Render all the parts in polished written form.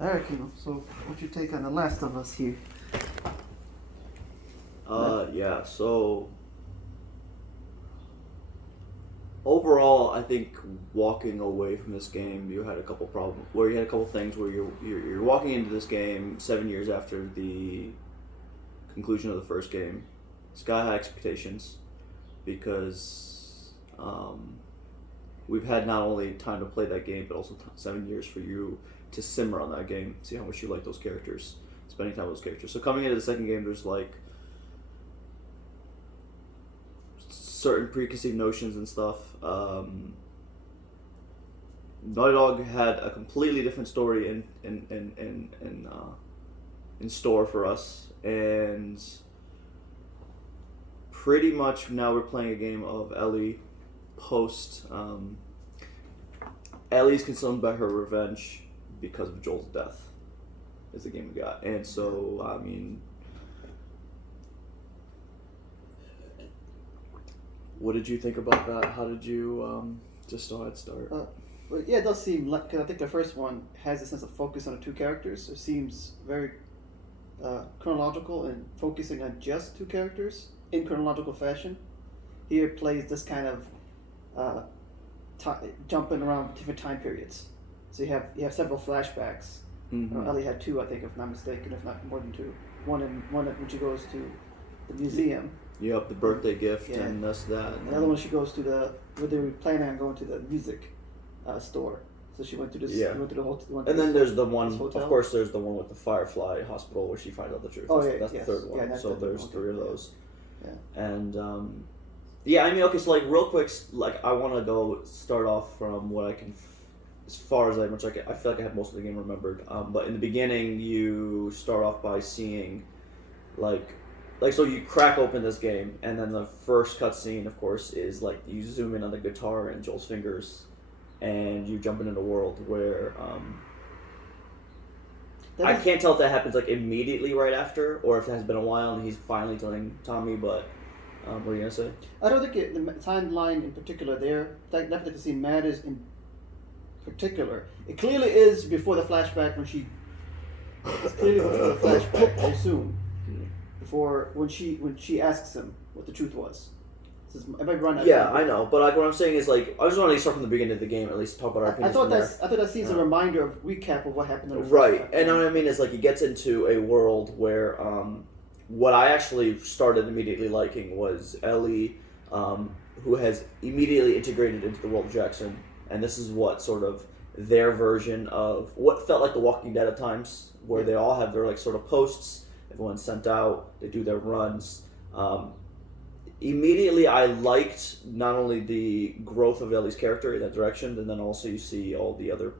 Alright, Kino. So, what's your take on The Last of Us here? Yeah. So overall, I think walking away from this game, you had a couple problems. Where you had a couple things where you're walking into this game 7 years after the conclusion of the first game, sky high expectations, because we've had not only time to play that game, but also 7 years for you to simmer on that game, see how much you like those characters, spending time with those characters. So coming into the second game, there's like certain preconceived notions and stuff. Naughty Dog had a completely different story in store for us, and pretty much now we're playing a game of Ellie post. Ellie's consumed by her revenge because of Joel's death. Is the game we got, and so I mean. What did you think about that? How did you just go ahead and start? Well, yeah, it does seem like, cause I think the first one has a sense of focus on the two characters. It seems very chronological and focusing on just two characters in chronological fashion. Here it plays this kind of jumping around different time periods. So you have several flashbacks. Mm-hmm. Ellie had two, I think, if not mistaken, if not more than two. One when she goes to the museum. Yep, the birthday gift and that's that. And the other one, she goes to where they were planning on going to the music store. So she went to this. Yeah. Went to the hotel. And then there's the one. Of course, there's the one with the Firefly Hospital where she finds out the truth. Oh yeah, that's the third one. Yeah, so there's three of those. Yeah. And yeah, I mean, okay. So like, real quick, like I want to go start off from what I can, as far as I much I can. I feel like I have most of the game remembered. But in the beginning, you start off by seeing, like so you crack open this game, and then the first cutscene, of course, is like you zoom in on the guitar and Joel's fingers, and you jump into a world where I can't tell if that happens like immediately right after, or if it has been a while and he's finally telling Tommy. But what are you gonna say? I don't think the timeline in particular there. Definitely the scene matters in particular. It clearly is before the flashback when she. It's clearly before the flashback, I assume. Before when she asks him what the truth was. Yeah, I know, but like what I'm saying is like I just want to start from the beginning of the game, at least talk about our opinions. I thought that scene's a reminder of recap of what happened in the first right, part. and what I mean is like he gets into a world where what I actually started immediately liking was Ellie, who has immediately integrated into the world of Jackson, and this is what sort of their version of what felt like The Walking Dead at times, where they all have their like sort of posts. Everyone's sent out. They do their runs. Immediately, I liked not only the growth of Ellie's character in that direction, and then also you see all the other.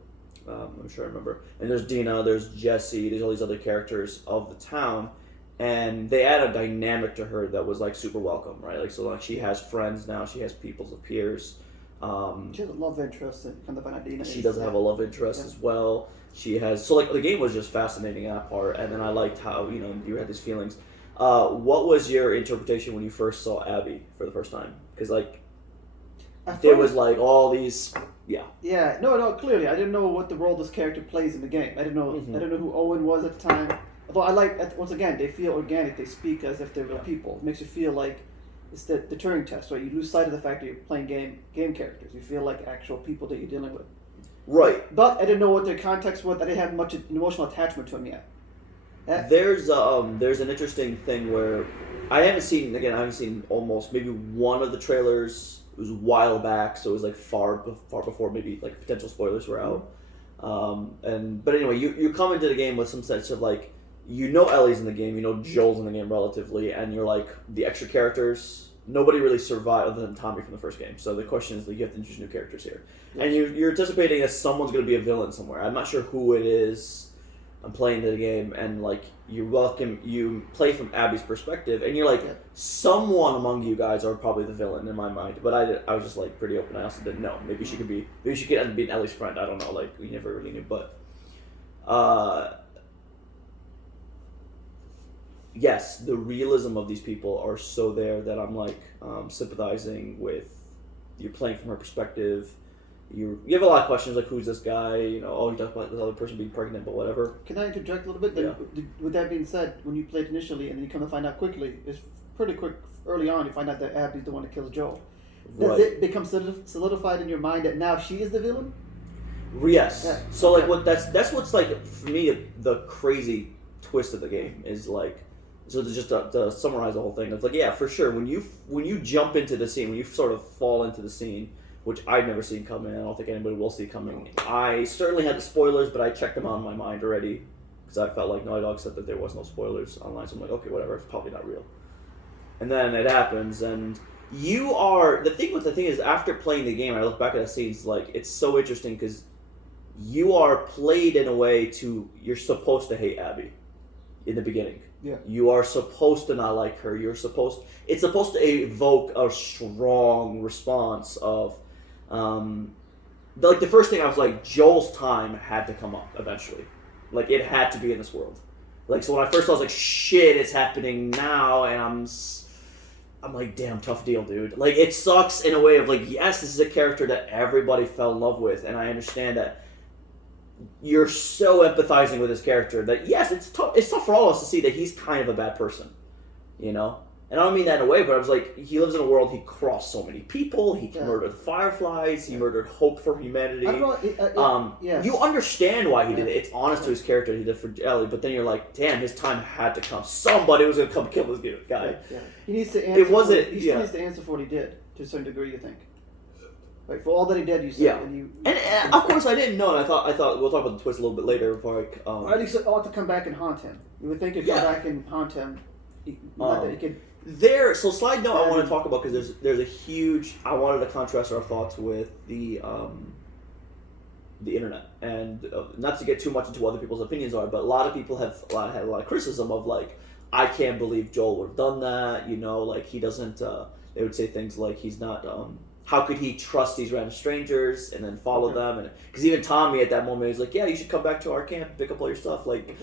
I'm sure I remember. And there's Dina. There's Jesse. There's all these other characters of the town, and they add a dynamic to her that was like super welcome, right? Like so, like she has friends now. She has people's peers. She has a love interest, and kind of an idea. She does have a love interest as well. She has like the game was just fascinating in that part, and then I liked how you had these feelings. What was your interpretation when you first saw Abby for the first time? Because like there was like all these no clearly I didn't know what the role this character plays in the game. I didn't know who Owen was at the time. Although I like once again they feel organic. They speak as if they're real people. It makes you feel like it's the Turing test, right? You lose sight of the fact that you're playing game characters. You feel like actual people that you're dealing with. Right. But I didn't know what their context was. I didn't have much emotional attachment to them yet. There's an interesting thing where I haven't seen almost maybe one of the trailers. It was a while back, so it was like far before maybe like potential spoilers were out. But anyway, you come into the game with some sense of like Ellie's in the game, Joel's in the game relatively, and you're like the extra characters. Nobody really survived other than Tommy from the first game. So the question is that you have to introduce new characters here, and you're anticipating that someone's going to be a villain somewhere. I'm not sure who it is. I'm playing the game, and like you play from Abby's perspective, and you're like someone among you guys are probably the villain in my mind. But I was just like pretty open. I also didn't know. Maybe she could end up being Ellie's friend. I don't know. Like we never really knew. But yes, the realism of these people are so there that I'm like sympathizing with. You're playing from her perspective. you have a lot of questions like, who's this guy? You know, oh, he talks about this other person being pregnant, but whatever. Can I interject a little bit? Then, with that being said, when you play it initially and then you come to find out quickly, it's pretty quick early on. You find out that Abby's the one that kills Joel. Does it become solidified in your mind that now she is the villain? Yes. Yeah. So like that's what's like for me the crazy twist of the game is like. So just to summarize the whole thing, it's like, yeah, for sure. When you jump into the scene, when you sort of fall into the scene, which I've never seen coming, I don't think anybody will see coming. I certainly had the spoilers, but I checked them out in my mind already because I felt like Naughty Dog said that there was no spoilers online. So I'm like, okay, whatever, it's probably not real. And then it happens, and the thing is, after playing the game, I look back at the scenes, like it's so interesting because you are played in a way you're supposed to hate Abby in the beginning. Yeah. You are supposed to not like her. It's supposed to evoke a strong response of, the first thing I was like, Joel's time had to come up eventually. Like, it had to be in this world. Like, so when I first saw it, I was like, shit, it's happening now, and I'm like, damn, tough deal, dude. Like, it sucks in a way of like, yes, this is a character that everybody fell in love with, and I understand that you're so empathizing with his character that yes, it's tough for all of us to see that he's kind of a bad person, you know. And I don't mean that in a way, but I was like, he lives in a world, he crossed so many people, he murdered fireflies, he murdered hope for humanity. I don't know, yes. You understand why he did it. It's honest to his character, he did it for Ellie, but then you're like, damn, his time had to come. Somebody was going to come kill this guy. Yeah. He needs to answer. He needs to answer for what he did to a certain degree, you think. Like, for all that he did, you said. Yeah. And of course I didn't know, and I thought we'll talk about the twist a little bit later. Before or at least it ought to come back and haunt him. You would think it'd come back and haunt him. Not that he could. So slide note I want to talk about, because there's a huge. I wanted to contrast our thoughts with the internet, and not to get too much into what other people's opinions are, but a lot of people had a lot of criticism of like, I can't believe Joel would have done that. You know, like he doesn't. They would say things like he's not. How could he trust these random strangers and then follow them? And because even Tommy at that moment was like, yeah, you should come back to our camp and pick up all your stuff. Like,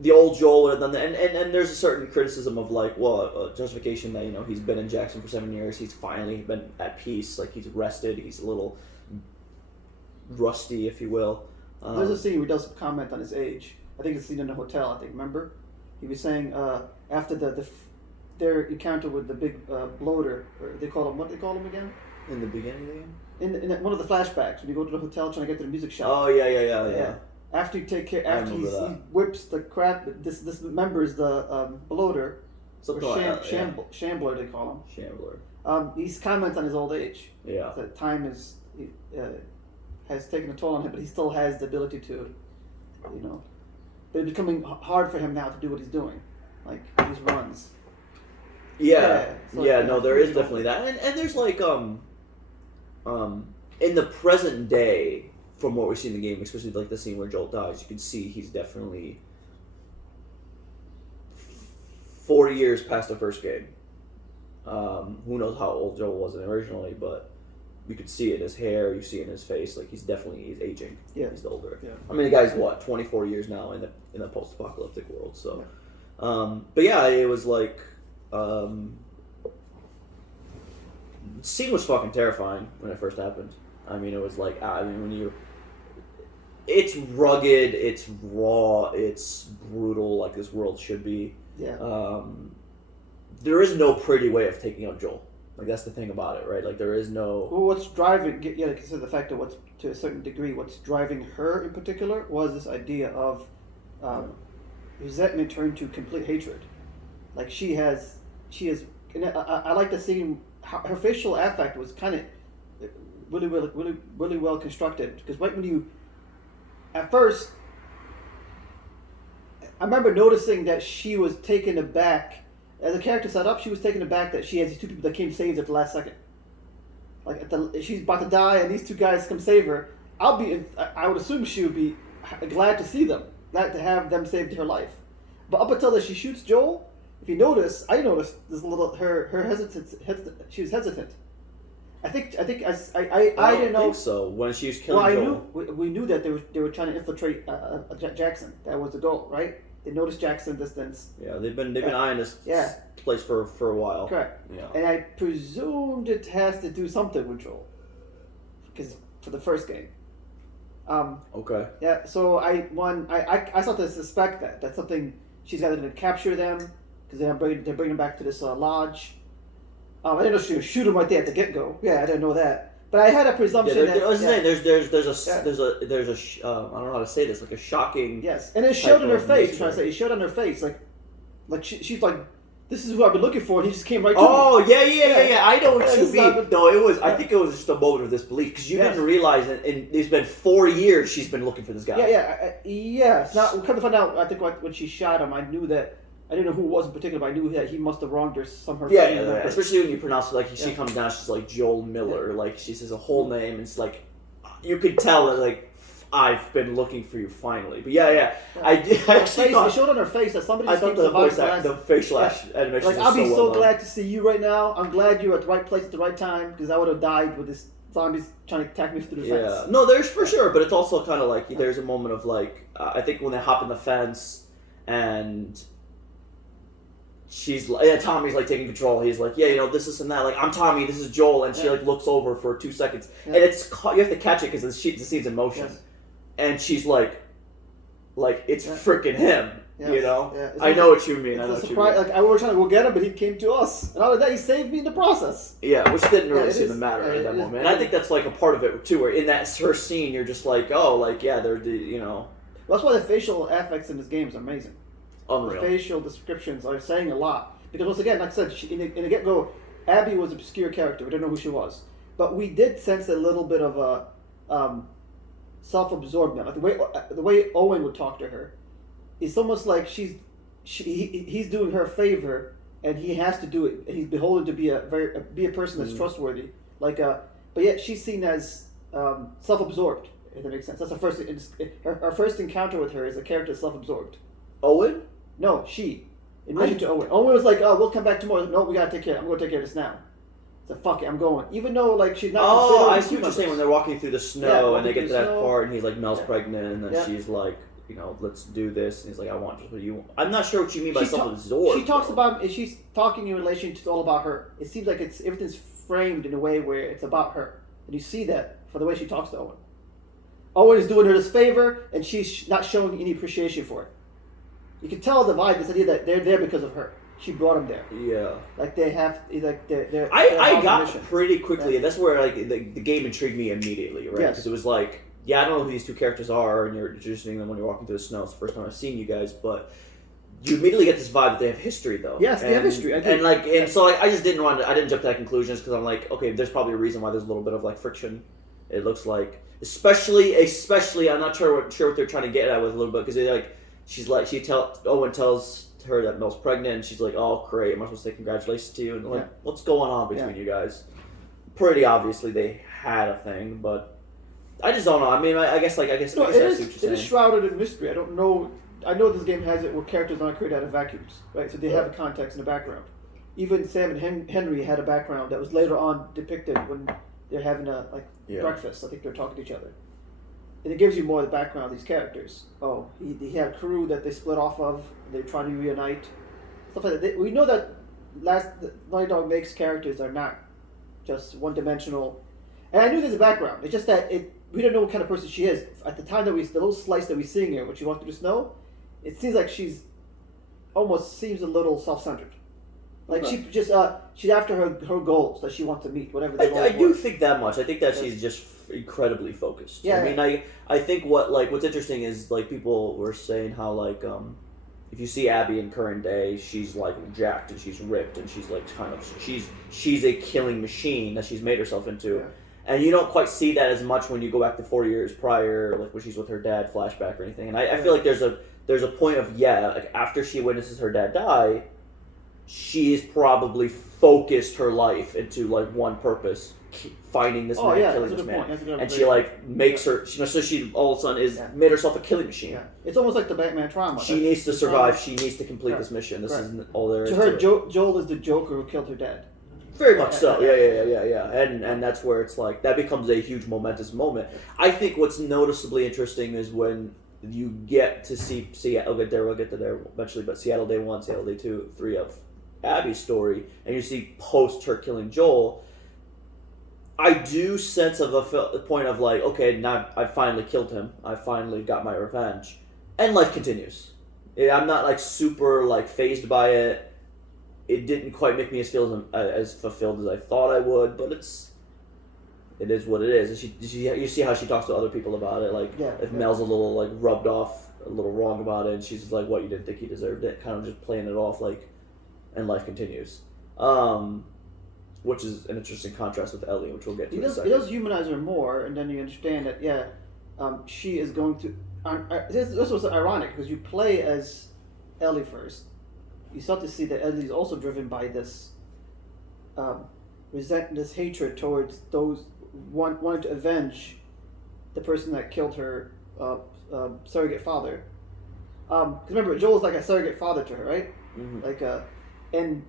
the old Joel would have done that. And there's a certain criticism of like, well, justification that, you know, he's been in Jackson for 7 years. He's finally been at peace. Like, he's rested. He's a little rusty, if you will. There's a scene where he does comment on his age. I think it's a scene in a hotel, remember? He was saying after their encounter with the big bloater, or what they call him again? In the beginning of the game? In one of the flashbacks, when you go to the hotel trying to get to the music shop. Oh, yeah. After he whips the crap, this remembers the bloater, Shambler they call him. Shambler. He's comments on his old age. Yeah. That time has taken a toll on him, but he still has the ability to, you know, but it's becoming hard for him now to do what he's doing, like these runs. No, there is definitely that, and there's like in the present day, from what we see in the game, especially like the scene where Joel dies, you can see he's definitely 40 years past the first game. Who knows how old Joel was originally, but you could see it in his hair, you see it in his face, like he's aging. Yeah, he's older. Yeah. I mean, the guy's 24 years now in the post-apocalyptic world. So, but yeah, it was like. The scene was fucking terrifying when it first happened. I mean, it was like, it's rugged, it's raw, it's brutal, like this world should be. Yeah. There is no pretty way of taking out Joel. Like, that's the thing about it, right? Like, there is no... Well, what's driving... Yeah, like you said, the fact that to a certain degree, what's driving her in particular was this idea of resentment turned to complete hatred. Like, she has... And I like the scene. Her facial affect was kind of really well constructed, because right when you, at first, I remember noticing that she was taken aback as the character set up. She was taken aback that she has these two people that came save her at the last second. Like she's about to die, and these two guys come save her. I would assume she would be glad to see them, glad to have them saved her life. But up until that, she shoots Joel. If you notice, I noticed this little her hesitance. She was hesitant. I didn't know. Think so. When she was killing Joel. We knew that they were trying to infiltrate Jackson. That was the goal, right? They noticed Jackson distance. Yeah, they've been eyeing this place for a while. Correct. Yeah. And I presumed it has to do something with Joel. because for the first game. Okay. Yeah, so I started to suspect that something she's either going to capture them because they're bringing them back to this lodge. I didn't know she would shoot him right there at the get go. Yeah, I didn't know that, but I had a presumption that I was saying there's a I don't know how to say this, like a shocking. Yes, and it showed on her face. I'm trying to say it showed on her face like she's like, this is who I've been looking for, and he just came right to me. Oh, yeah. I know what you mean. No, it was. I think it was just a moment of disbelief because you didn't realize that it's been 4 years she's been looking for this guy. Yeah. It's not. Come to find out, I think when she shot him, I knew that. I didn't know who it was in particular, but I knew that he must have wronged her. Yeah. Especially when you pronounce it like she comes down, she's like Joel Miller, like she says a whole name, and it's like you could tell that like. I've been looking for you finally, but I did. I actually thought, it showed on her face that somebody. I thought the facial animation. Like I'll be so glad to see you right now. I'm glad you're at the right place at the right time because I would have died with this zombies trying to attack me through the fence. Yeah, no, there's for sure, but it's also kind of like there's a moment of like I think when they hop in the fence and she's like, Tommy's like taking control. He's like, this and that. Like I'm Tommy, this is Joel, and she like looks over for 2 seconds, and it's you have to catch it because the scene's in motion. Yes. And she's like it's freaking him, Yes. Yeah, I know what you mean. I know what you mean. Like I were trying to go get him, but he came to us, and all of that, he saved me in the process. Yeah, which didn't really seem to matter at that moment. And I think that's like a part of it too, where in that her scene, you're just like, they're Well, that's why the facial effects in this game is amazing. Unreal. The facial descriptions are saying a lot because once again, like I said, in the get go, Abby was an obscure character. We didn't know who she was, but we did sense a little bit of a. Self-absorbed now, like the way Owen would talk to her, it's almost like he's doing her a favor, and he has to do it, and he's beholden to be a person that's trustworthy. But yet she's seen as self-absorbed. If that makes sense. That's her first encounter with her is a character self-absorbed. Owen? No, she. In relation to Owen. Owen was like, "Oh, we'll come back tomorrow." No, we gotta take care. I'm gonna take care of this now. So fuck it, I'm going. Even though like she's not. Oh, I see what you're saying. When they're walking through the snow and they get to that part, and he's like, Mel's pregnant, and then she's like, let's do this, and he's like, I want just what you want. I'm not sure what you mean by self-absorbed. She talks about. She's talking in relation to all about her. It seems like everything's framed in a way where it's about her, and you see that for the way she talks to Owen. Owen is doing her this favor, and she's not showing any appreciation for it. You can tell the vibe, this idea that they're there because of her. She brought him there. Yeah. Like they have, like they're I got pretty quickly, and that's where like the game intrigued me immediately, right? Because it was like, I don't know who these two characters are, and you're introducing them when you're walking through the snow. It's the first time I've seen you guys, but you immediately get this vibe that they have history, though. Yes, they have history. So I just didn't I didn't jump to that conclusion because I'm like, okay, there's probably a reason why there's a little bit of like friction. It looks like, especially, I'm not sure what they're trying to get at with a little bit because Owen tells her that Mel's pregnant, and she's like, "Oh, great! Am I supposed to say congratulations to you?" And like, what's going on between you guys? Pretty obviously, they had a thing, but I just don't know. I mean, I guess I see what you're saying. It is shrouded in mystery. I don't know. I know this game has it where characters aren't created out of vacuums, right? So they have a context in the background. Even Sam and Henry had a background that was later on depicted when they're having breakfast. I think they're talking to each other. And it gives you more of the background of these characters. Oh, he had a crew that they split off of. They're trying to reunite. Stuff like that. We know that Naughty Dog makes characters that are not just one-dimensional. And I knew there's a background. It's just that we don't know what kind of person she is. At the time the little slice that we're seeing her when she walked through the snow, it seems like she's almost seems a little self-centered. Like she's after her goals that she wants to meet, whatever they I do think that much. I think that she's just incredibly focused. Yeah. I mean, I think what's interesting is like people were saying how like if you see Abby in current day, she's like jacked and she's ripped and she's like she's a killing machine that she's made herself into. Yeah. And you don't quite see that as much when you go back to 4 years prior, like when she's with her dad, flashback or anything. And I feel like there's a point of like after she witnesses her dad die, she's probably focused her life into like one purpose, finding this man, killing this man, and she like makes her. So she all of a sudden is made herself a killing machine. Yeah. It's almost like the Batman trauma. She needs to survive. She needs to complete this mission. This isn't all there is. To her, Joel is the Joker who killed her dad. Very much so. Yeah. And that's where it's like that becomes a huge momentous moment. I think what's noticeably interesting is when you get to see Seattle. We'll get to there eventually, but Seattle Day 1, Seattle Day 2, 3 of Abby's story, and you see post her killing Joel. I do sense of a point of like, okay, now I finally killed him. I finally got my revenge, and life continues. I'm not like super like phased by it. It didn't quite make me as fulfilled as I thought I would, but it is what it is. And you see how she talks to other people about it. Like if Mel's a little like rubbed off, a little wrong about it, and she's just like, "What, you didn't think he deserved it?" Kind of just playing it off like, and life continues. Which is an interesting contrast with Ellie, which we'll get to in a second. It does humanize her more, and then you understand that, she is going to... this was ironic, because you play as Ellie first. You start to see that Ellie is also driven by this this hatred towards those wanting to avenge the person that killed her surrogate father. Because remember, Joel's like a surrogate father to her, right? Mm-hmm. And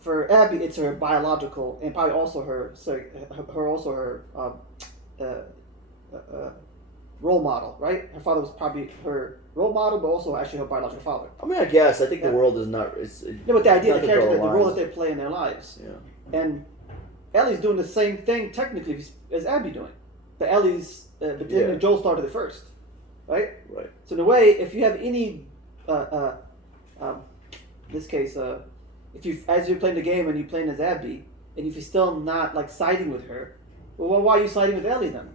for Abby, it's her biological, and probably also her role model, right? Her father was probably her role model, but also actually her biological father. I mean, I guess the world is not. No, but the idea, the character, the role that they play in their lives. Yeah. And Ellie's doing the same thing technically as Abby doing, but Ellie's, but Joel started it first, right? Right. So in a way, if you have any, in this case, if you, as you're playing the game and you're playing as Abby, and if you're still not like siding with her, well, why are you siding with Ellie then?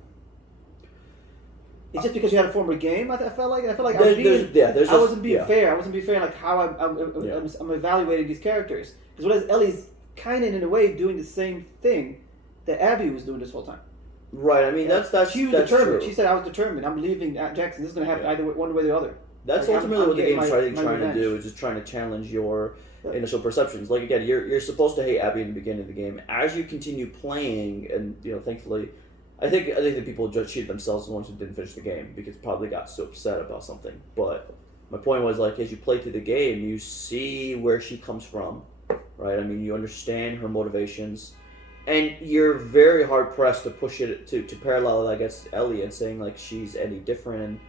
It's just because you had a former game. I felt like I wasn't being fair. I wasn't being fair in like how I'm evaluating these characters. Because whereas Ellie's kind of in a way doing the same thing that Abby was doing this whole time. Right. I mean, that's she was determined. True. She said, "I was determined. I'm leaving Jackson. This is going to happen either one way or the other." That's like, ultimately what the game's trying to do, is just trying to challenge your initial perceptions. Like again, you're supposed to hate Abby in the beginning of the game. As you continue playing, and thankfully, I think the people just cheated themselves, the ones who didn't finish the game, because probably got so upset about something. But my point was, like, as you play through the game, you see where she comes from, right? I mean, you understand her motivations, and you're very hard pressed to push it to parallel, I guess, Ellie, and saying like she's any different. And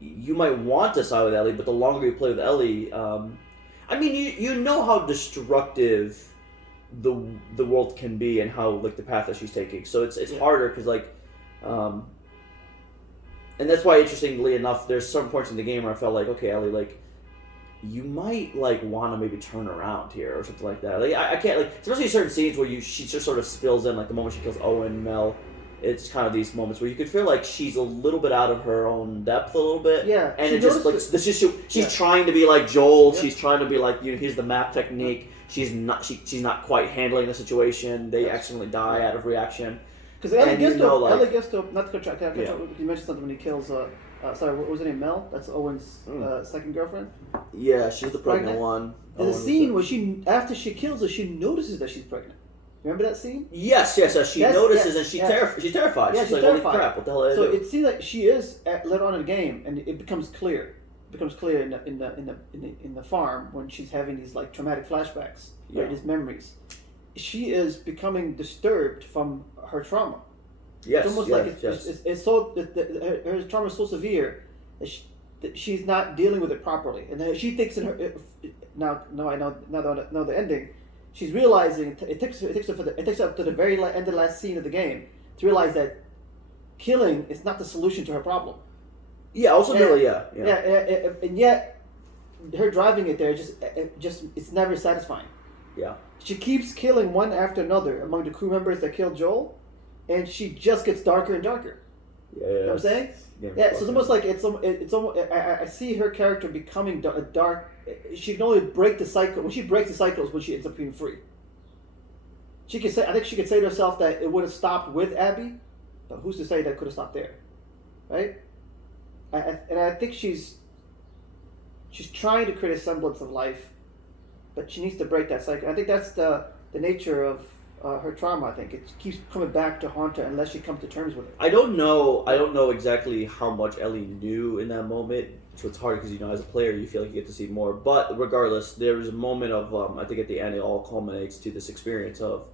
you might want to side with Ellie, but the longer you play with Ellie, I mean, you know how destructive the world can be, and how like the path that she's taking. So it's harder because like, and that's why, interestingly enough, there's some points in the game where I felt like, okay, Ellie, like you might like want to maybe turn around here or something like that. Like I can't, like, especially certain scenes where she just sort of spills in, like the moment she kills Owen, Mel. It's kind of these moments where you could feel like she's a little bit out of her own depth a little bit. Yeah. And it just like she's trying to be like Joel. Yeah. She's trying to be like, here's the map technique. She's not quite handling the situation. They accidentally die out of reaction. Because Ellie gets to not to contract. You mentioned something when he kills. Sorry, what was her name? Mel. That's Owen's second girlfriend. Yeah, she's the pregnant one. There's a scene where after she kills her, she notices that she's pregnant. Remember that scene? Yes. She notices, and she's terrified. Yeah, she's like, terrified. Holy crap! What the hell did I do? So it seems like she is later on in the game, and it becomes clear. It becomes clear in the farm when she's having these like traumatic flashbacks, right? These memories. She is becoming disturbed from her trauma. Yes, it's almost like it's so her trauma is so severe that she's not dealing with it properly, and she thinks I know the ending. She's realizing it takes her up to the very end of the last scene of the game to realize that killing is not the solution to her problem. Yeah, and yet her driving it there just it's never satisfying. Yeah, she keeps killing one after another among the crew members that killed Joel, and she just gets darker and darker. Yeah, you know what I'm saying? Yeah, so it's almost like it's almost. I see her character becoming dark. She can only break the cycle. When she breaks the cycle is when she ends up being free. I think she could say to herself that it would have stopped with Abby, but who's to say that it could have stopped there, right? And I think she's trying to create a semblance of life, but she needs to break that cycle. I think that's the nature of her trauma. I think it keeps coming back to haunt her unless she comes to terms with it. I don't know exactly how much Ellie knew in that moment, so it's hard because as a player you feel like you get to see more. But regardless, there was a moment of I think at the end it all culminates to this experience of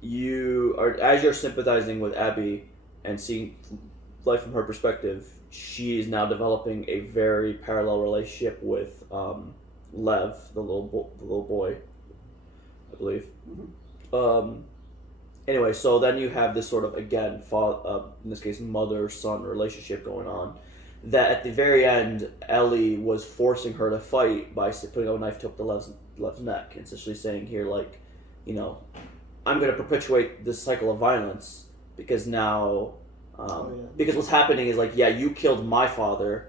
as you're sympathizing with Abby and seeing life from her perspective, she is now developing a very parallel relationship with Lev, the little boy, believe. Mm-hmm. Anyway, so then you have this sort of, again, in this case, mother-son relationship going on. That at the very end, Ellie was forcing her to fight by putting a knife to the left neck, and essentially saying here, like, you know, I'm going to perpetuate this cycle of violence because now, because what's happening is like, yeah, you killed my father,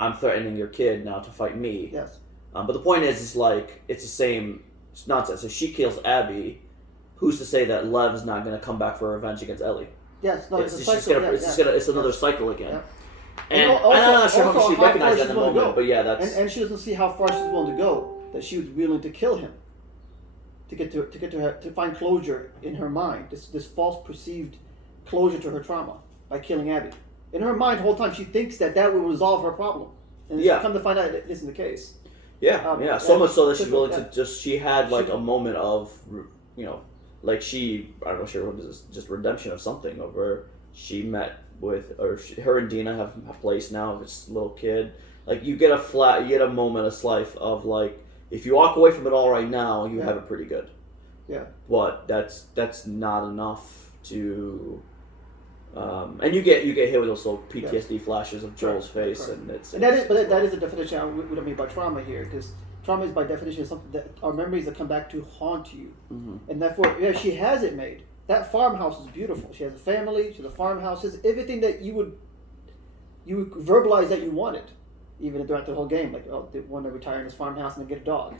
I'm threatening your kid now to fight me. Yes. But the point is like, it's the same nonsense. So she kills Abby. Who's to say that Lev's not going to come back for revenge against Ellie? Yes, no, it's a just cycle. It's another cycle again. Yeah. And also, I'm not sure also how she how recognized far that in she's the willing to moment, go. but yeah, that's... And she doesn't see how far she's willing to go, that she was willing to kill him to find closure in her mind, this false perceived closure to her trauma by killing Abby. In her mind, the whole time, she thinks that will resolve her problem. And it's come to find out that isn't the case. Yeah, so much so that she's willing to she had like a moment of, you know, like I don't know, sure what is this, just redemption of something, of where she met with, her and Dina have a place now, this little kid. Like, you get a moment, a slice of like, if you walk away from it all right now, you have it pretty good. Yeah. But that's not enough to... and you get hit with those little PTSD flashes of Joel's face, and that is the definition of what I mean by trauma here, because trauma is by definition something that are memories that come back to haunt you, and therefore, she has it made. That farmhouse is beautiful. She has a family. She has a farmhouse. It's everything that you would verbalize that you wanted, even throughout the whole game. Like, they want to retire in this farmhouse and then get a dog,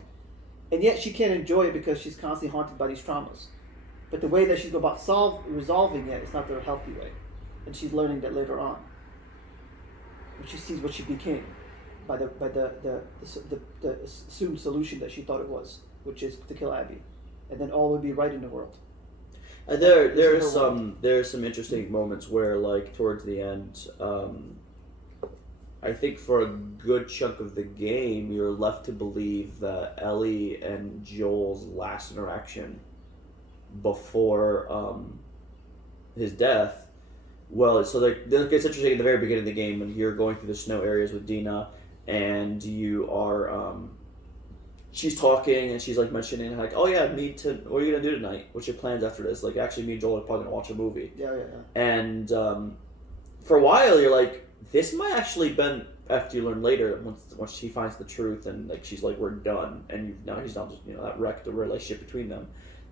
and yet she can't enjoy it because she's constantly haunted by these traumas. But the way that she's about resolving it is not the healthy way. And she's learning that later on. When she sees what she became by the assumed solution that she thought it was, which is to kill Abby. And then all would be right in the world. There's some interesting moments where, like, towards the end, I think for a good chunk of the game, you're left to believe that Ellie and Joel's last interaction before his death. Well, so it's interesting at the very beginning of the game when you're going through the snow areas with Dina, and you are, she's talking and she's like mentioning like, oh yeah, what are you gonna do tonight? What's your plans after this? Like, actually, me and Joel are probably gonna watch a movie. Yeah. And for a while, you're like, this might actually been after you learn later once she finds the truth and like she's like, we're done, and he's not just that wrecked the relationship between them.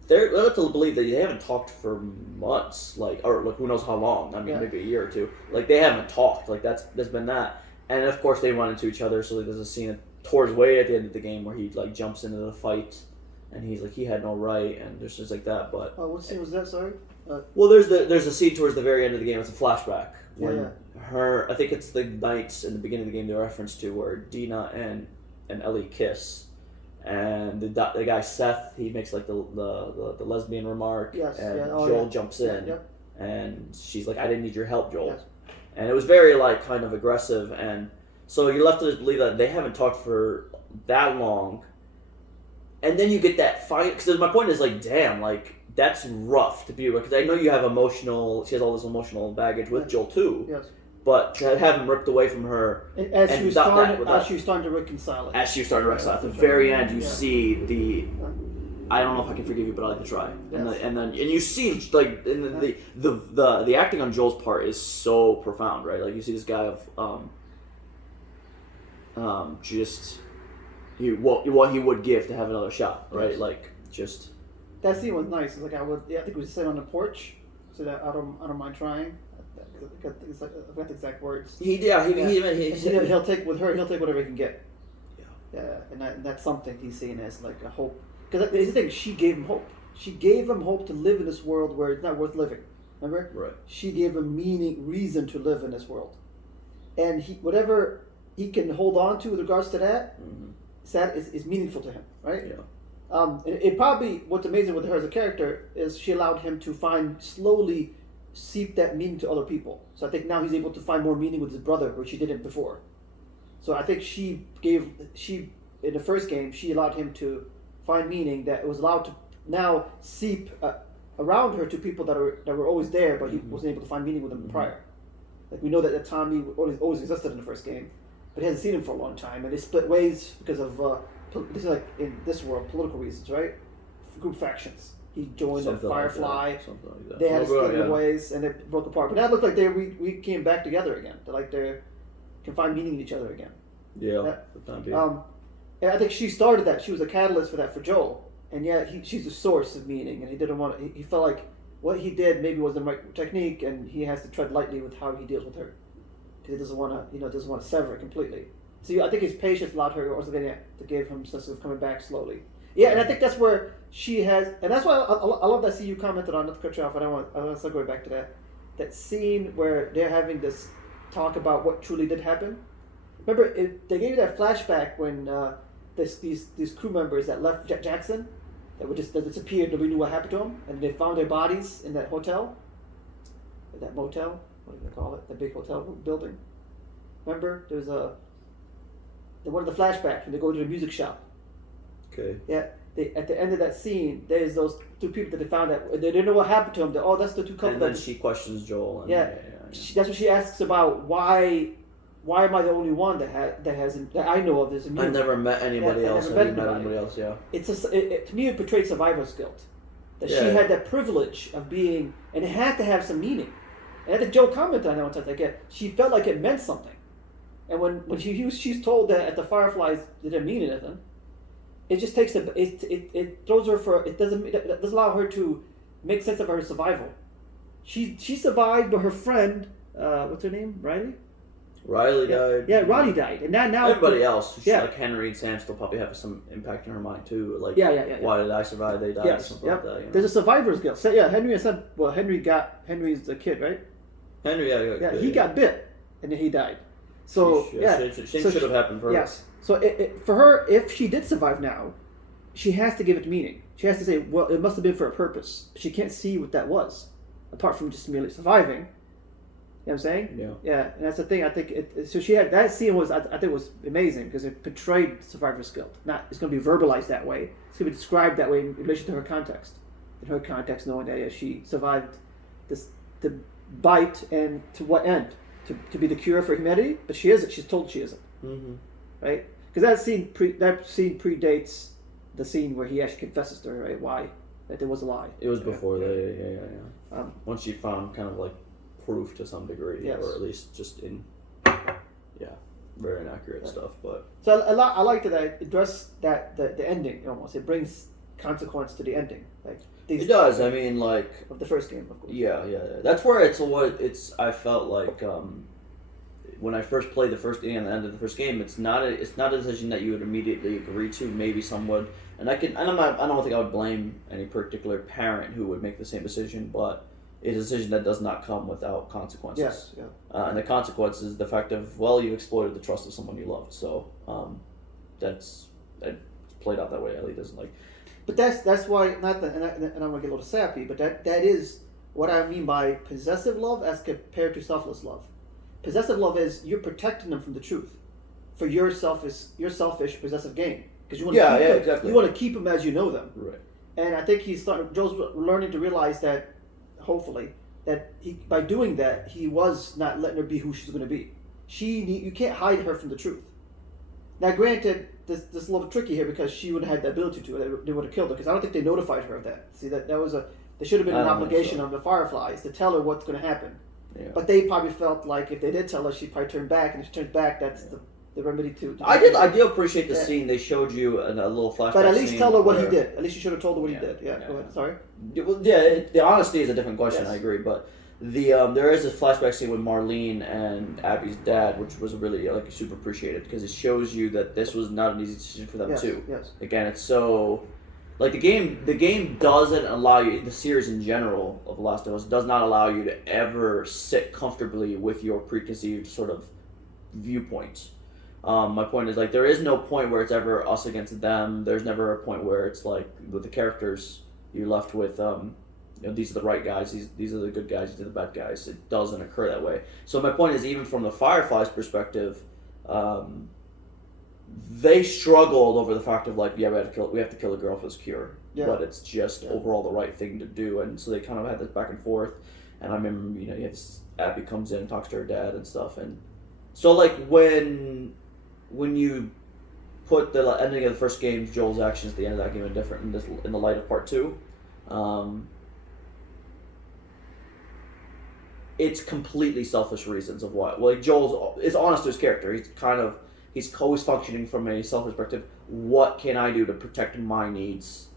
They're led to believe that they haven't talked for months, or who knows how long. I mean, maybe a year or two. Like, they haven't talked. Like, there's been that, and of course they run into each other. So there's a scene towards way at the end of the game where he like jumps into the fight, and he's like, he had no right, and there's things like that. But what scene was that? Sorry. Well, there's a scene towards the very end of the game. It's a flashback when I think it's the nights in the beginning of the game they reference to where Dina and Ellie kiss. And the guy Seth, he makes like the lesbian remark, Joel jumps in, and she's like, "I didn't need your help, Joel," and it was very like kind of aggressive, and so you're left to believe that they haven't talked for that long, and then you get that fight. Because my point is like, damn, like that's rough to be with. Because I know you have she has all this emotional baggage with Joel too. Yes. But to have him ripped away from her, as she was starting to reconcile it. At the very end, you see the, I don't know if I can forgive you, but I like to try. And you see like the acting on Joel's part is so profound, right? Like, you see this guy of just what he would give to have another shot, right? Yes. Like, just that scene was nice. It's like I think we sit on the porch, so that I don't mind trying. I forgot the exact words. He'll take whatever he can get. Yeah, and that's something he's seeing as like a hope. Because the thing, she gave him hope. She gave him hope to live in this world where it's not worth living. Remember? Right. She gave him reason to live in this world, and whatever he can hold on to with regards to that, is meaningful to him, right? Yeah. It probably what's amazing with her as a character is she allowed him to slowly seep that meaning to other people. So I think now he's able to find more meaning with his brother, which he didn't before. So I think she in the first game, she allowed him to find meaning that was allowed to now seep around her to people that were always there, but he wasn't able to find meaning with them prior. Like, we know that Tommy always existed in the first game, but he hasn't seen him for a long time, and they split ways because of this is like in this world, political reasons, right? group factions. He joined the Something Firefly. Something like that. They had split yeah. ways and they broke apart. But that looked like we came back together again. They're like they can find meaning in each other again. Yeah. For the time being. And I think she started that. She was a catalyst for that for Joel. And she's the source of meaning. And he didn't want to. He felt like what he did maybe wasn't the right technique, and he has to tread lightly with how he deals with her, because he doesn't want to sever it completely. So I think his patience allowed her also to give him sense of coming back slowly. Yeah, and I think that's where she has, and that's why I love that scene you commented on. Not to cut you off, I want to segue back to that scene where they're having this talk about what truly did happen. Remember, they gave you that flashback when these crew members that left Jackson, that disappeared. Nobody knew what happened to them, and they found their bodies in that hotel, that motel. What do they call it? That big hotel building. Remember, there's one of the flashbacks when they go to the music shop. Okay. Yeah. At the end of that scene, there's those two people that they found that they didn't know what happened to them. That's the two couples. And then she questions Joel. And yeah. That's what she asks about. Why am I the only one that I know of this immunity? I've never met anybody else. Have you met anybody else? Yeah. To me, it portrayed survivor's guilt. That she had that privilege of being, and it had to have some meaning. And I think Joe commented on that one time. Like, she felt like it meant something. And when she's told that at the Fireflies it didn't mean anything, it just takes it throws her for it doesn't allow her to make sense of her survival. She survived, but her friend, what's her name, Riley died. Yeah, Riley died, and now everybody else, like Henry and Sam, still probably have some impact in her mind too. Like, why did I survive? They died. Yes, something like that. You know? There's a survivor's guilt. So Henry and Sam. Well, Henry's the kid, right? Henry, he got bit, and then he died. So same should have happened for her. Yes. So for her, if she did survive now, she has to give it meaning. She has to say, well, it must have been for a purpose. She can't see what that was, apart from just merely surviving. You know what I'm saying? Yeah. Yeah, and that's the thing. I think so. She had that scene I think was amazing because it portrayed survivor's guilt. It's going to be verbalized that way. It's going to be described that way in relation to her context. In her context, knowing that she survived the bite, and to what end? To be the cure for humanity, but she isn't. She's told she isn't. Mm-hmm. Right? Because that scene predates the scene where he actually confesses to her, right? Why that there was a lie. It was before that. Yeah. Once she found kind of like proof to some degree, or at least just in very inaccurate stuff. But so I like that I addressed the ending almost. It brings consequence to the ending. Like it does. I mean, like of the first game, of course. Yeah. That's where I felt like when I first played the first game and the end of the first game, it's not a decision that you would immediately agree to. Maybe some would, I don't think I would blame any particular parent who would make the same decision, but it's a decision that does not come without consequences. Yes. Yeah. And the consequence is the fact of, well, you exploited the trust of someone you loved. So it's played out that way. Ellie doesn't like. But that's why and I'm gonna get a little sappy, but that is what I mean by possessive love as compared to selfless love. Possessive love is you're protecting them from the truth for your selfish possessive gain, because you want to keep them, exactly. You want to keep them as you know them. Right. And I think Joel's learning to realize that, hopefully, that by doing that he was not letting her be who she's going to be. You can't hide her from the truth. Now, granted, this is a little tricky here because she would have had the ability to. They would have killed her because I don't think they notified her of that. See, that was there should have been an obligation on the Fireflies to tell her what's going to happen. Yeah. But they probably felt like if they did tell her, she'd probably turn back, and if she turns back, that's the remedy to I do appreciate the scene. They showed you a little flashback. But at least tell her what he did. At least you should have told her what he did. Yeah, go ahead. Sorry. The honesty is a different question. Yes. I agree, but there is a flashback scene with Marlene and Abby's dad, which was really super appreciated because it shows you that this was not an easy decision for them too. Yes. Again, it's so. Like the game doesn't allow you, the series in general of The Last of Us does not allow you to ever sit comfortably with your preconceived sort of viewpoints. My point is there is no point where it's ever us against them. There's never a point where it's like with the characters you're left with these are the right guys, these are the good guys, these are the bad guys. It doesn't occur that way. So my point is, even from the Fireflies perspective, they struggled over the fact of we have to kill a girl for this cure, but it's just overall the right thing to do, and so they kind of had this back and forth. And I remember, Abby comes in and talks to her dad and stuff, and so when you put the ending of the first game, Joel's actions at the end of that game, in the light of part 2. It's completely selfish reasons of why. Like Joel is honest to his character. He's always functioning from a selfish perspective. What can I do to protect my needs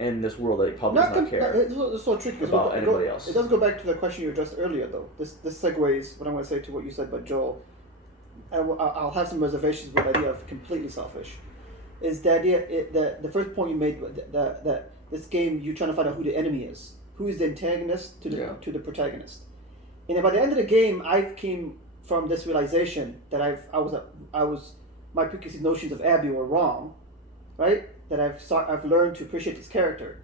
in this world that he probably does not care it's so tricky about anybody else? It does go back to the question you addressed earlier, though. This segues what I'm going to say to what you said about Joel. I'll have some reservations with the idea of completely selfish. Is the idea the first point you made that this game you're trying to find out who the enemy is, who is the antagonist to the protagonist, and by the end of the game, I came from this realization that my preconceived notions of Abby were wrong, right? That I've learned to appreciate this character,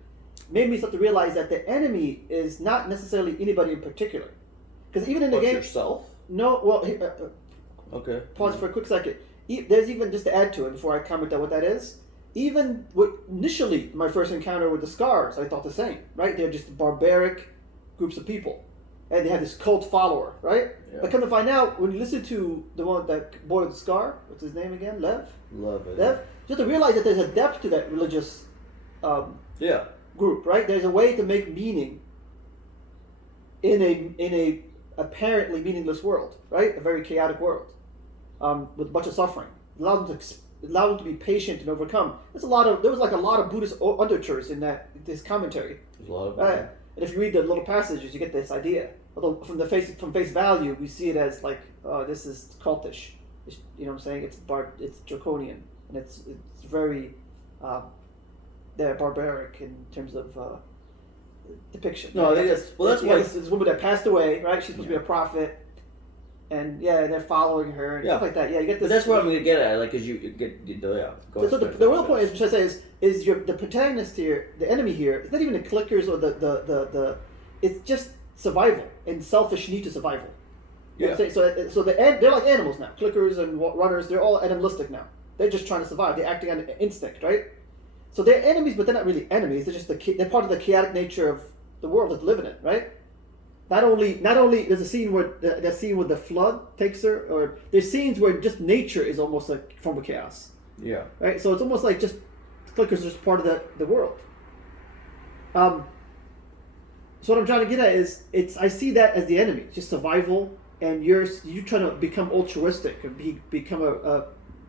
made me start to realize that the enemy is not necessarily anybody in particular, because even in the game yourself. No, well. Okay. Pause for a quick second. There's even, just to add to it before I comment on what that is, even initially my first encounter with the Scars, I thought the same, right? They're just barbaric groups of people. And they have this cult follower, right? Yeah. But come to find out, when you listen to that boy with the scar, what's his name again? Lev? Lev. You have to realize that there's a depth to that religious group, right? There's a way to make meaning in a apparently meaningless world, right? A very chaotic world. With a bunch of suffering. Allow them to be patient and overcome. There was like a lot of Buddhist undertones in this commentary. There's a lot of and if you read the little passages, you get this idea. Although from face value, we see it as like, this is cultish. You know what I'm saying? It's draconian, and it's very they're barbaric in terms of depiction. No, I think that's why this woman that passed away, right? She's supposed to be a prophet. And they're following her and stuff like that. Yeah, you get this. But that's what I'm going to get at, like, because you get So the real point is, which I say is the protagonist here, the enemy here. It's not even the clickers or the. It's just survival and selfish need to survival. You know what I'm saying? So they're like animals now. Clickers and runners, they're all animalistic now. They're just trying to survive. They're acting on instinct, right? So they're enemies, but they're not really enemies. They're just they're part of the chaotic nature of the world that's living in, right? Not only there's a scene where that scene where the flood takes her, or there's scenes where just nature is almost like a form of chaos. Yeah. Right. So it's almost like just clickers are just part of the world. So what I'm trying to get at is I see that as the enemy, just survival, and you're trying to become altruistic and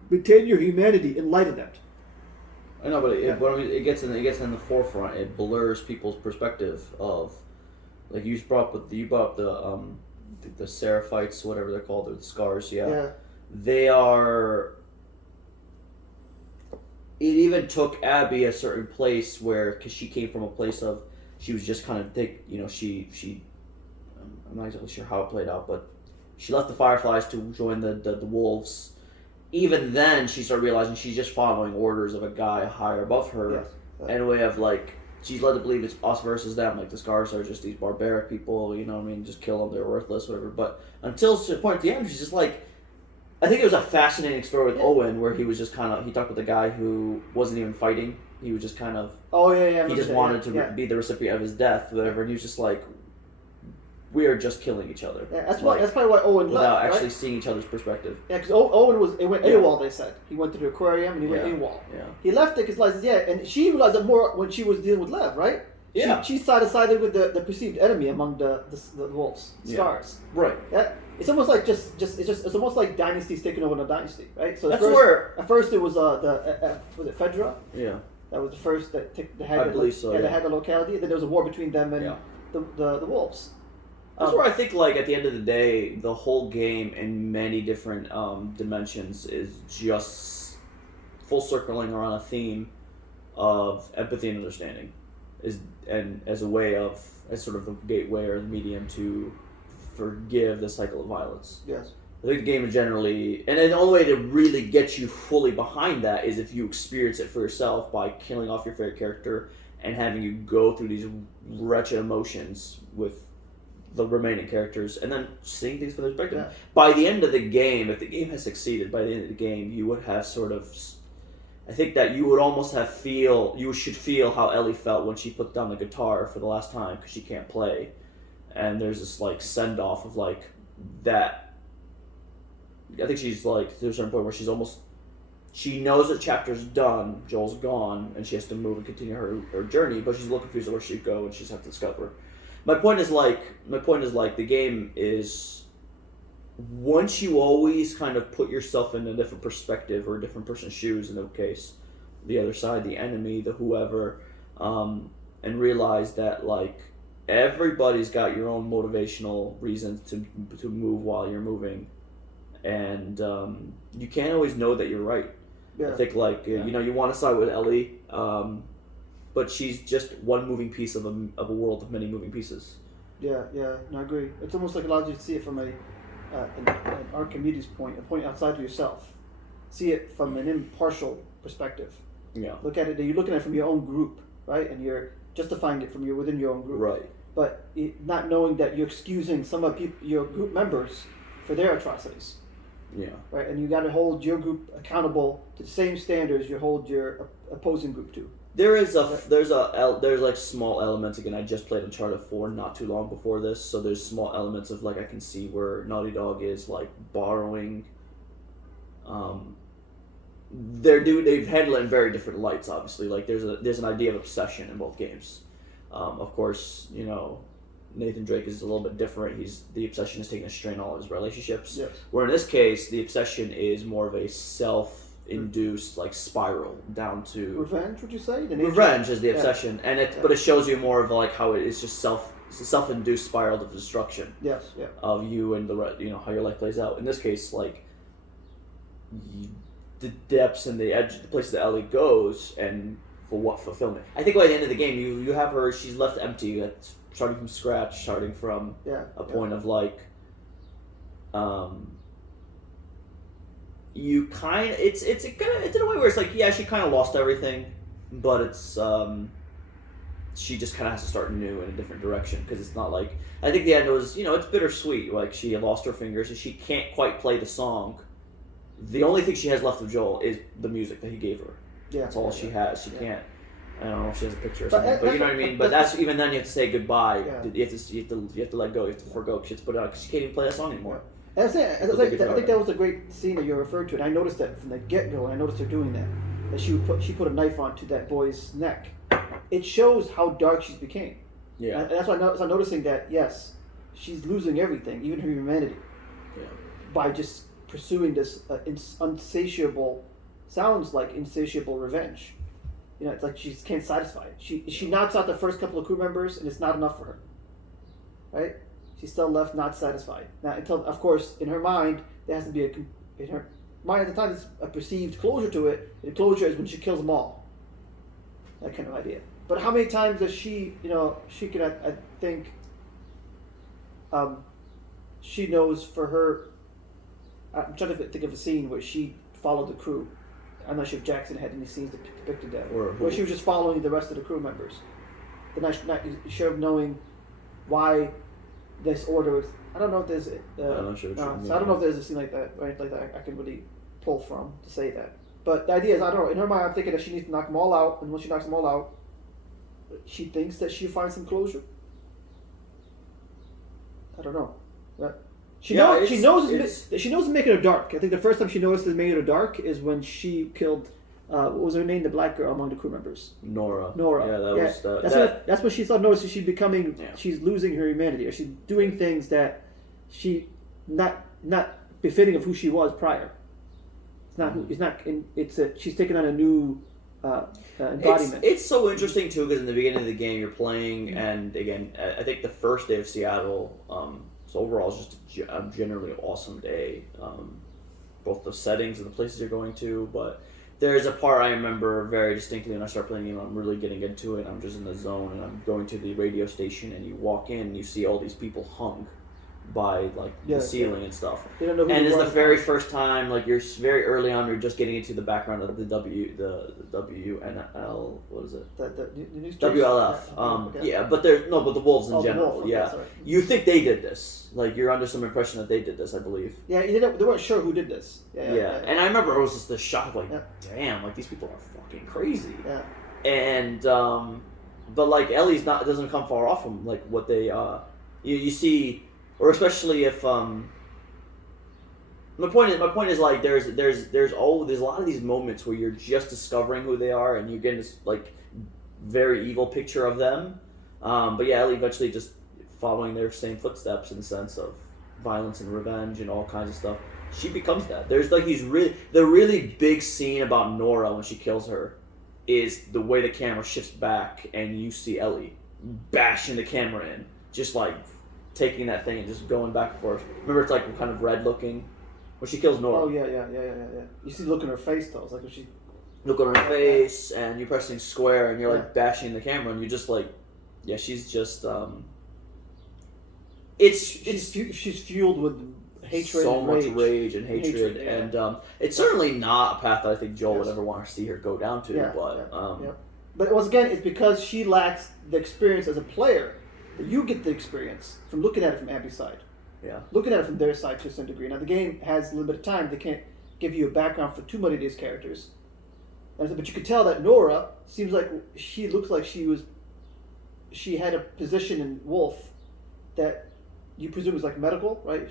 retain your humanity in light of that. I know, but it gets in the forefront. It blurs people's perspective of. Like you brought up the Seraphites, whatever they're called, the Scars. Yeah. They are. It even took Abby a certain place because she came from a place of she was just kind of she. I'm not exactly sure how it played out, but she left the Fireflies to join the Wolves. Even then, she started realizing she's just following orders of a guy higher above her, in a way of like. She's led to believe it's us versus them. Like, the Scars are just these barbaric people, you know what I mean? Just kill them, they're worthless, whatever. But until the point at the end, she's just like... I think it was a fascinating story with Owen, where he was just kind of... He talked with a guy who wasn't even fighting. He was just kind of... Oh, yeah. He just wanted to be the recipient of his death, whatever. And he was just like... We are just killing each other. Yeah, that's probably why Owen left, without actually seeing each other's perspective. Yeah, because Owen went AWOL, they said. He went to the aquarium and he went AWOL. Yeah. He left it because, and she realized that more when she was dealing with Lev, right? Yeah. She sided with the perceived enemy among the wolves, Scars. Right. Yeah. It's almost like it's almost like dynasties taking over the dynasty, right? So at first it was was it Fedra? Yeah. That was the first that had the locality. Then there was a war between them and the wolves. That's where I think, like, at the end of the day, the whole game in many different dimensions is just full circling around a theme of empathy and understanding, as sort of the gateway or the medium to forgive the cycle of violence. Yes. I think the game is generally, and the only way to really get you fully behind that is if you experience it for yourself by killing off your favorite character and having you go through these wretched emotions with the remaining characters, and then seeing things from their perspective. Yeah. By the end of the game, if the game has succeeded, by the end of the game, you would have sort of... I think that you would almost you should feel how Ellie felt when she put down the guitar for the last time, because she can't play. And there's this, like, send-off of, like, that... I think she's, like, there's a certain point where she's almost... she knows that chapter's done, Joel's gone, and she has to move and continue her journey, but she's a little confused where she'd go and she's have to discover. My point is the game is, once you always kind of put yourself in a different perspective or a different person's shoes, in the case, the other side, the enemy, the whoever, and realize that like everybody's got your own motivational reasons to move while you're moving, and you can't always know that you're right. Yeah. I think like you want to side with Ellie, but she's just one moving piece of a world of many moving pieces. Yeah, no, I agree. It's almost like it allows you to see it from an Archimedes point, a point outside of yourself. See it from an impartial perspective. Yeah. Look at it. You're looking at it from your own group, right? And you're justifying it from within your own group. Right. But not knowing that you're excusing some of your group members for their atrocities. Yeah. Right, and you got to hold your group accountable to the same standards you hold your opposing group to. There's like small elements. Again, I just played Uncharted 4 not too long before this, so there's small elements of like I can see where Naughty Dog is like borrowing. They've handled it in very different lights. Obviously, like there's an idea of obsession in both games. Of course, Nathan Drake is a little bit different. The obsession is taking a strain on all his relationships. Yes. Where in this case, the obsession is more of a self-induced like spiral down to revenge. Would you say? Revenge is the obsession, and but it shows you more of like how it is just it's a self-induced spiral of destruction. Yes. Yeah. Of you and how your life plays out. In this case, like the depths and the edge, the places that Ellie goes, and for what fulfillment. I think by the end of the game, you have her. She's left empty. Starting from scratch, starting from a point of like, you kind of it's in a way where it's like she kind of lost everything, but it's she just kind of has to start new in a different direction because it's not like I think the end was it's bittersweet, like she had lost her fingers and she can't quite play the song. The only thing she has left of Joel is the music that he gave her. Yeah, that's all she has. She can't. I don't know if she has a picture or something, but you know what I mean. But that's even then you have to say goodbye. Yeah. You have to let go. You have to forego because she has to put it out because she can't even play that song anymore. And I think that was a great scene that you referred to, and I noticed that from the get-go. And I noticed her doing that. That she put a knife onto that boy's neck. It shows how dark she's became. Yeah, and that's why I'm noticing that she's losing everything, even her humanity. Yeah. By just pursuing this insatiable, sounds like insatiable revenge. It's like she just can't satisfy it. She knocks out the first couple of crew members, and it's not enough for her. Right? She's still left not satisfied. Now, until, of course, in her mind, there has to be in her mind at the time, there's a perceived closure to it. The closure is when she kills them all. That kind of idea. But how many times does she could, I think, she knows for her, I'm trying to think of a scene where she followed the crew. I'm not sure if Jackson had any scenes that depicted that. Where she was just following the rest of the crew members. Not sure of knowing why this order was. I don't know if there's. I'm not sure. So I don't know if there's a scene like that, right? Like that I can really pull from to say that. But the idea is, I don't know. In her mind, I'm thinking that she needs to knock them all out, and once she knocks them all out, she thinks that she'll find some closure. I don't know. She knows it's making her dark. I think the first time she noticed it's making her dark is when she killed, what was her name, the black girl among the crew members? Nora. Yeah, that's when she started noticing she's becoming, she's losing her humanity, or she's doing things that she not befitting of who she was prior. She's taking on a new embodiment. It's so interesting too because in the beginning of the game you're playing, and again I think the first day of Seattle. So overall, it's just a generally awesome day. Both the settings and the places you're going to, but there's a part I remember very distinctly when I start playing the game. I'm really getting into it. I'm just in the zone, and I'm going to the radio station, and you walk in, and you see all these people hung by the ceiling and stuff. And it's the very first time, you're very early on, you're just getting into the background of the WNL, what is it? The news WLF. But but the Wolves in general. Wolf, okay, you think they did this? You're under some impression that they did this, I believe. Yeah, they weren't sure who did this. Yeah. And I remember it was just the shock, damn, these people are fucking crazy. Yeah. And but Ellie's doesn't come far off from what they you see. Or especially if My point is like there's a lot of these moments where you're just discovering who they are and you're getting this like very evil picture of them. But yeah, Ellie eventually just following their same footsteps in the sense of violence and revenge and all kinds of stuff. She becomes that. There's like the really big scene about Nora when she kills her is the way the camera shifts back and you see Ellie bashing the camera in, just like taking that thing and just going back and forth. Remember, it's like kind of red looking. When she kills Nora. Oh yeah. You see the look in her face though. It's like if she look on her face, and you're pressing square, and you're like bashing the camera, and you're just like, yeah, she's just she's fueled with hatred, so and much rage. rage and hatred, yeah. and it's certainly not a path that I think Joel would ever want to see her go down to. But once again, it's because she lacks the experience as a player that you get the experience from looking at it from Abby's side. Yeah. Looking at it from their side to some degree. Now, the game has a little bit of time. They can't give you a background for too many of these characters. But you could tell that Nora seems like she looks like she had a position in Wolf that you presume is like medical, right?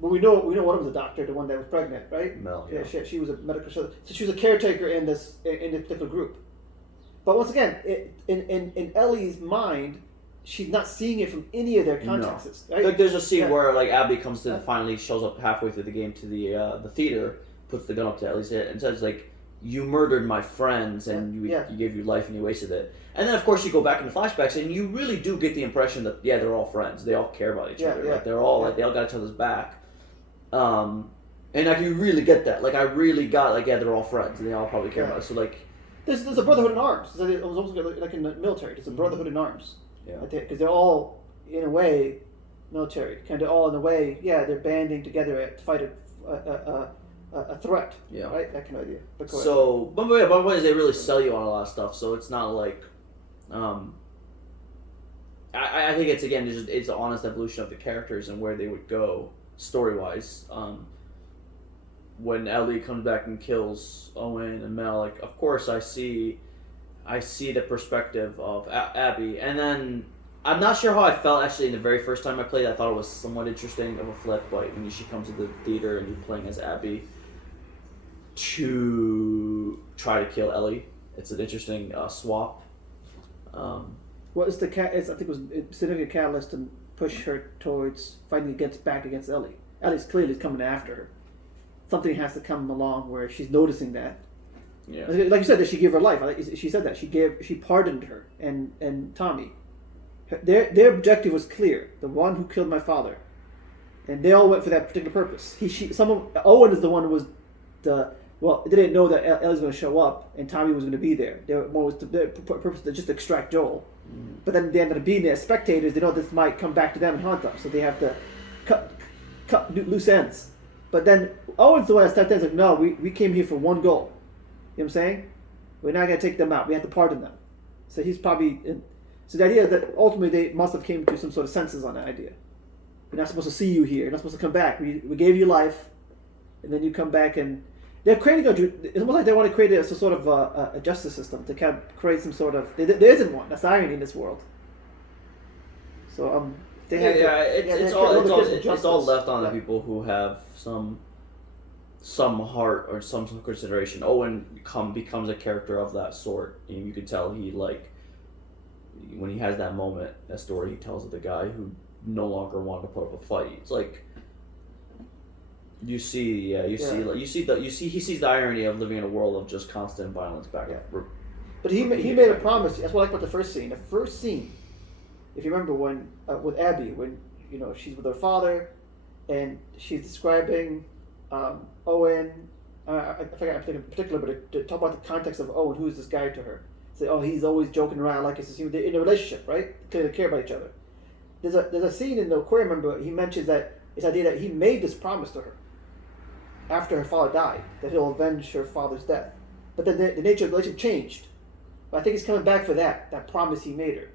But we know one of them was a doctor, the one that was pregnant, right? Mel. Yeah. She was a medical. So she was a caretaker in this particular group. But once again, in Ellie's mind, she's not seeing it from any of their contexts. No. Right? Like there's a scene where like Abby comes to finally shows up halfway through the game to the theater, puts the gun up to Ellie's head, and says like, "You murdered my friends, and you gave your life and you wasted it." And then of course you go back into flashbacks, and you really do get the impression that they're all friends. They all care about each other. Like they're all like they all got each other's back. And like you really get that. Like I really got like they're all friends, and they all probably care about it. So like, there's a brotherhood in arms. It was almost like in the military. There's a brotherhood in arms. Yeah. Because they're all, in a way, military. Kind of all in a way, they're banding together to fight a threat. Yeah. Right? That kind of idea. So, but my point is they really sell you on a lot of stuff, so it's not like, I think it's, again, it's an honest evolution of the characters and where they would go, story-wise. When Ellie comes back and kills Owen and Mel, like, of course I see the perspective of Abby, and then I'm not sure how I felt actually in the very first time I played. I thought it was somewhat interesting of a flip, but when she comes to the theater and you're playing as Abby to try to kill Ellie, it's an interesting swap. Well, it's I think it was a significant catalyst to push her towards fighting back against Ellie. Ellie's clearly coming after her. Something has to come along where she's noticing that. Yeah. Like you said, that she gave her life. She said that she pardoned her and Tommy. Their objective was clear. The one who killed my father, and they all went for that particular purpose. Owen is the one who was they didn't know that Ellie's going to show up and Tommy was going to be there. Their purpose to just extract Joel. Mm-hmm. But then they ended up being there as spectators. They know this might come back to them and haunt them, so they have to cut loose ends. But then Owen's the one that stepped in and said, "No, we came here for one goal. You know what I'm saying? We're not going to take them out. We have to pardon them." So he's probably... So the idea is that ultimately they must have came to some sort of senses on that idea. We're not supposed to see you here. You're not supposed to come back. We gave you life, and then you come back and... They're creating it's almost like they want to create a sort of a justice system to kind of create some sort of... There isn't one. That's the irony in this world. So it's all left on the people who have some heart or some consideration. Owen becomes a character of that sort. You can tell he when he has that moment, that story he tells of the guy who no longer wanted to put up a fight. It's like he sees the irony of living in a world of just constant violence back. Yeah. But he made a promise. That's what I like about the first scene. The first scene, if you remember, when with Abby, when she's with her father, and she's describing Owen. I forget in particular, but to talk about the context of Owen, who is this guy to her? Say, he's always joking around like it's they're in a relationship, right? Clearly care about each other. There's a scene in the aquarium. Remember, he mentions that this idea that he made this promise to her after her father died, that he'll avenge her father's death. But then the nature of the relationship changed. But I think he's coming back for that promise he made her.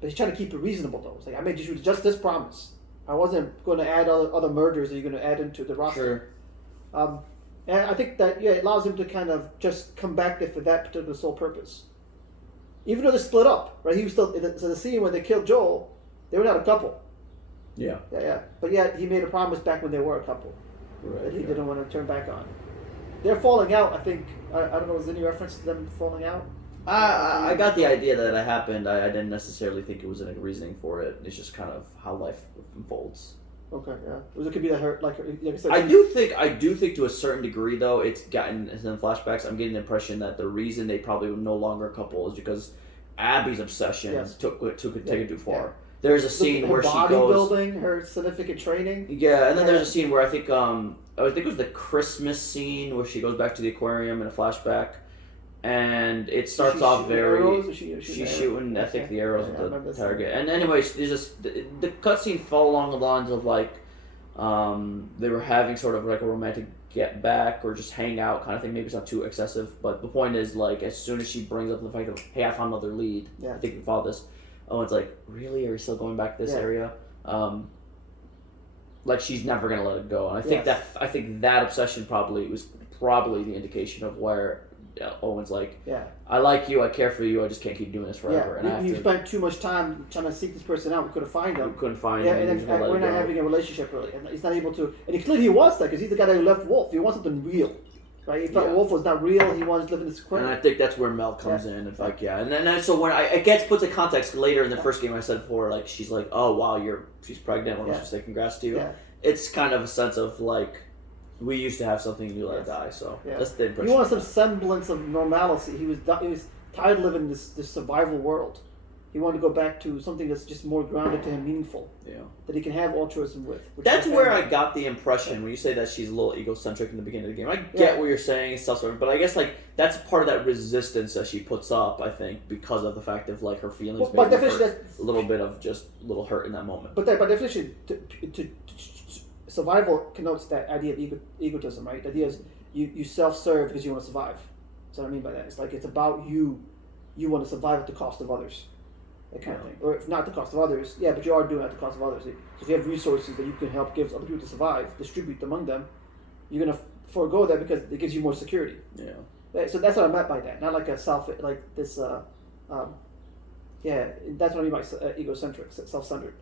But he's trying to keep it reasonable, though. It's like, I made you just this promise. I wasn't going to add other murders that you're going to add into the roster. Sure. And I think that it allows him to kind of just come back there for that particular sole purpose. Even though they split up, right? He was still so the scene when they killed Joel, they were not a couple. Yeah. Yeah. But he made a promise back when they were a couple that he didn't want to turn back on. They're falling out. I think. I don't know. Was any reference to them falling out? I got the idea that it happened. I didn't necessarily think it was any reasoning for it. It's just kind of how life unfolds. Okay, yeah. It could be that her, like I said. I do think to a certain degree, though, it's gotten in flashbacks. I'm getting the impression that the reason they probably were no longer a couple is because Abby's obsession took it too far. Yeah. There's a scene where she goes bodybuilding, her significant training. Yeah, and then there's a scene where I think it was the Christmas scene where she goes back to the aquarium in a flashback, and it starts off very. She's shooting, I think, the arrows at the target. And anyways, there's just the cutscene fell along the lines of like, they were having sort of like a romantic get back or just hang out kind of thing. Maybe it's not too excessive, but the point is like as soon as she brings up the fact of hey, I found another lead. Yeah. I think we followed this. Owen's like, really? Are you still going back to this area? Like she's never gonna let it go. And I think that obsession was probably the indication of where Owen's like, I like you, I care for you, I just can't keep doing this forever. Yeah. And you spent too much time trying to seek this person out. We couldn't find him. And then we're not having a relationship really, and he's not able to. And clearly he wants that because he's the guy that left Wolf. He wants something real. Right? He felt Wolf was not real. He wanted to live in this aquarium. And I think that's where Mel comes in. And like, and then so when it gets puts in context later in the first game I said before, like she's like, oh wow, she's pregnant. When I was to say congrats to you. Yeah. It's kind of a sense of like, we used to have something, you let it die. So that's the impression. He wanted some semblance of normalcy. He was tired of living in this survival world. He wanted to go back to something that's just more grounded to him, meaningful. Yeah. That he can have altruism with. That's where I got the impression when you say that she's a little egocentric in the beginning of the game. I get what you're saying, self-serving, but I guess like that's part of that resistance that she puts up. I think because of the fact of like her feelings. Well, by definition, that's a little bit of just a little hurt in that moment. But by definition, survival connotes that idea of egotism, right? The idea is you self-serve because you want to survive. That's what I mean by that. It's like it's about you. You want to survive at the cost of others. That kind of thing. Or if not the cost of others, but you are doing it at the cost of others. So if you have resources that you can help give other people to survive, distribute among them, you're going to forego that because it gives you more security. Yeah. So that's what I meant by that. Not like a that's what I mean by egocentric, self-centered.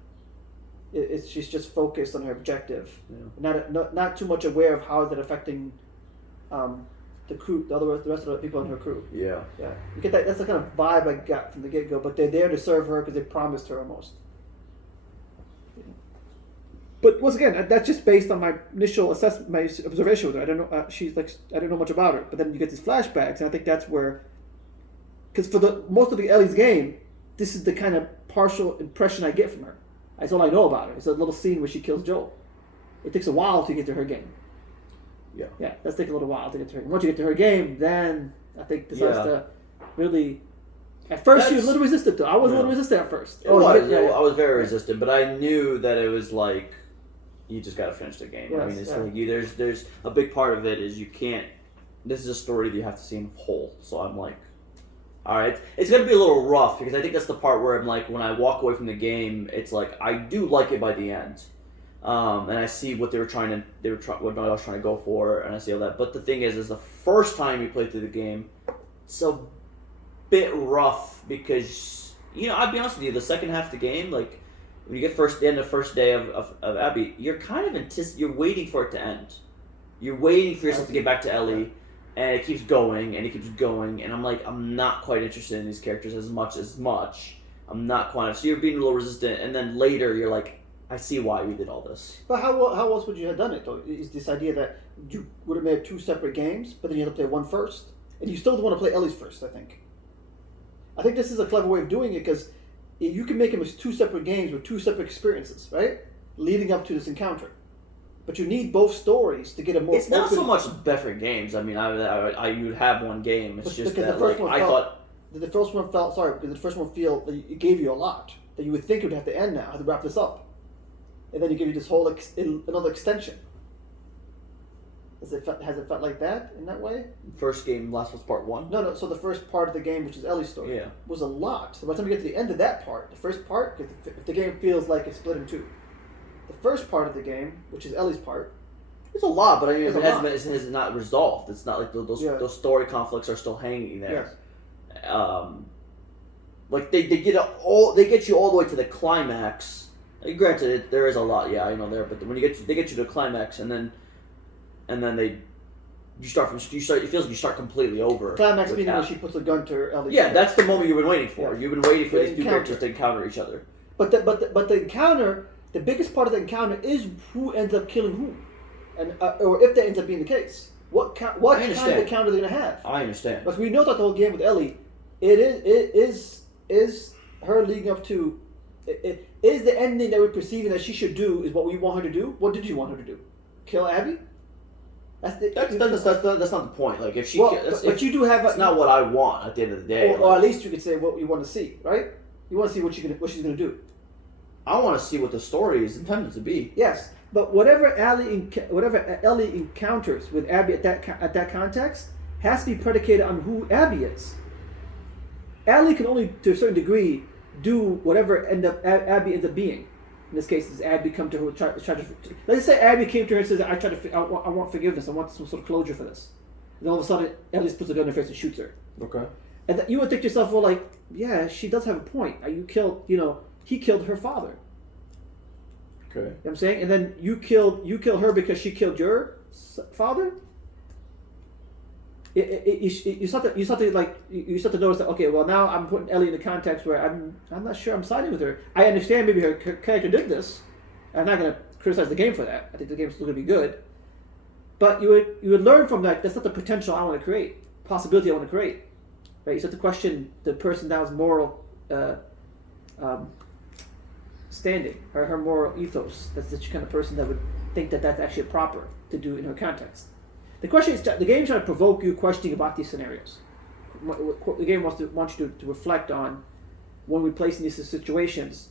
She's just focused on her objective. Yeah. Not too much aware of how is that affecting the crew, the rest of the people in her crew. Yeah. You get that. That's the kind of vibe I got from the get-go. But they're there to serve her because they promised her almost. Yeah. But once again, that's just based on my initial assessment, my observation with her. I don't know. I don't know much about her. But then you get these flashbacks, and I think that's where, because for the most of the Ellie's game, this is the kind of partial impression I get from her. That's all I know about her. It's a little scene where she kills Joel. It takes a while to get to her game. Yeah, let's take a little while to get to her. Once you get to her game, then I think decides to really. At first, she was a little resistant. Though I was a little resistant at first. I was very resistant, but I knew that it was like you just got to finish the game. Yes, I mean, it's like there's a big part of it is you can't. This is a story that you have to see in whole. So I'm like, all right, it's gonna be a little rough because I think that's the part where I'm like, when I walk away from the game, it's like I do like it by the end. And I see what what I was trying to go for, and I see all that. But the thing is the first time you play through the game, it's a bit rough because I'll be honest with you, the second half of the game, like when you get the end of the first day of Abby, you're kind of you're waiting for it to end. You're waiting for yourself to get back to Ellie, and it keeps going and it keeps going, and I'm like, I'm not quite interested in these characters as much. I'm not quite. So you're being a little resistant, and then later you're like, I see why we did all this. But how else would you have done it, though? Is this idea that you would have made two separate games, but then you had to play one first? And you still want to play Ellie's first, I think. I think this is a clever way of doing it, because you can make them as two separate games with two separate experiences, right? Leading up to this encounter. But you need both stories to get a more... It's not so much different games. I mean, you would have one game. It's just that, I thought... The first one felt, it gave you a lot. That you would think it would have to end now, to wrap this up. And then you give you this whole another extension. Has it felt like that in that way? First game, Last of Us Part 1? No. So the first part of the game, which is Ellie's story, was a lot. So by the time you get to the end of that part, the first part, if the game feels like it's split in two, the first part of the game, which is Ellie's part, it's a lot. But I mean, it has not resolved. It's not like those story conflicts are still hanging there. Yes. Like they get you all the way to the climax. Granted, there is a lot, yeah, I know there, but when they get you to the climax, and then you start. It feels like you start completely over. Climax meaning when she puts a gun to her Ellie. Yeah, that's the moment you've been waiting for. Yeah. You've been waiting for these two characters to encounter each other. But the encounter, the biggest part of the encounter is who ends up killing who, and or if that ends up being the case. What kind of encounter they're gonna have? I understand. But we know that the whole game with Ellie, it is her leading up to. It is the ending that we're perceiving that she should do is what we want her to do. What did you want her to do? Kill Abby? That's not the point. Like if she, but you do have. It's not what I want at the end of the day. Or at least you could say what you want to see, right? You want to see what she's gonna do. I want to see what the story is intended to be. Yes, but whatever Ellie encounters with Abby at that context has to be predicated on who Abby is. Ellie can only, to a certain degree, do whatever Abby ends up being. In this case, does Abby come to her try to let's say Abby came to her and says, I want forgiveness, I want some sort of closure for this. And all of a sudden, Ellie puts a gun in her face and shoots her. Okay. And you would think to yourself, well, like, yeah, she does have a point. He killed her father. Okay. You know what I'm saying? And then you kill her because she killed your father? You start to notice that, okay, well, now I'm putting Ellie in a context where I'm not sure I'm siding with her. I understand maybe her character did this. I'm not going to criticize the game for that. I think the game's still going to be good. But you would learn from that, that's not the potential I want to create, possibility I want to create. Right? You start to question the person down's moral standing, her moral ethos. That's the kind of person that would think that that's actually proper to do in her context. The question is, the game's trying to provoke you questioning about these scenarios. The game wants you to reflect on when we place in these situations,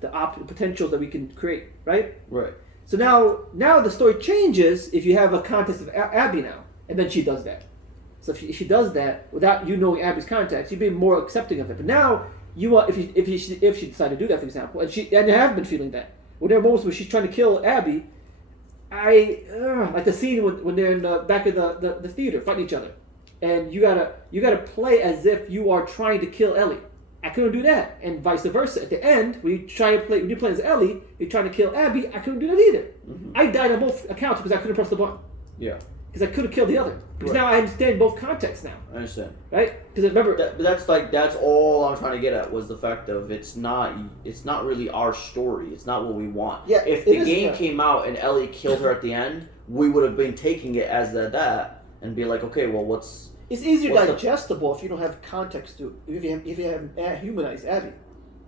the potentials that we can create, right? Right. So now the story changes if you have a context of Abby now, and then she does that. So if she does that without you knowing Abby's context, you'd be more accepting of it. But now you want if she decided to do that, for example, and I have been feeling that. When there are moments where she's trying to kill Abby, like the scene when they're in the back of the theater fighting each other, and you gotta play as if you are trying to kill Ellie. I couldn't do that, and vice versa. At the end, when you play as Ellie, you're trying to kill Abby. I couldn't do that either. Mm-hmm. I died on both accounts because I couldn't press the button. Yeah. Because I could have killed the other. Because now I understand both contexts now. I understand. Right? Because remember, that's all I'm trying to get at was the fact of it's not really our story. It's not what we want. Yeah, if the game came out and Ellie killed her at the end, we would have been taking it as that and be like, okay, well, it's easier digestible if you don't have context to it. If you have humanized Abby.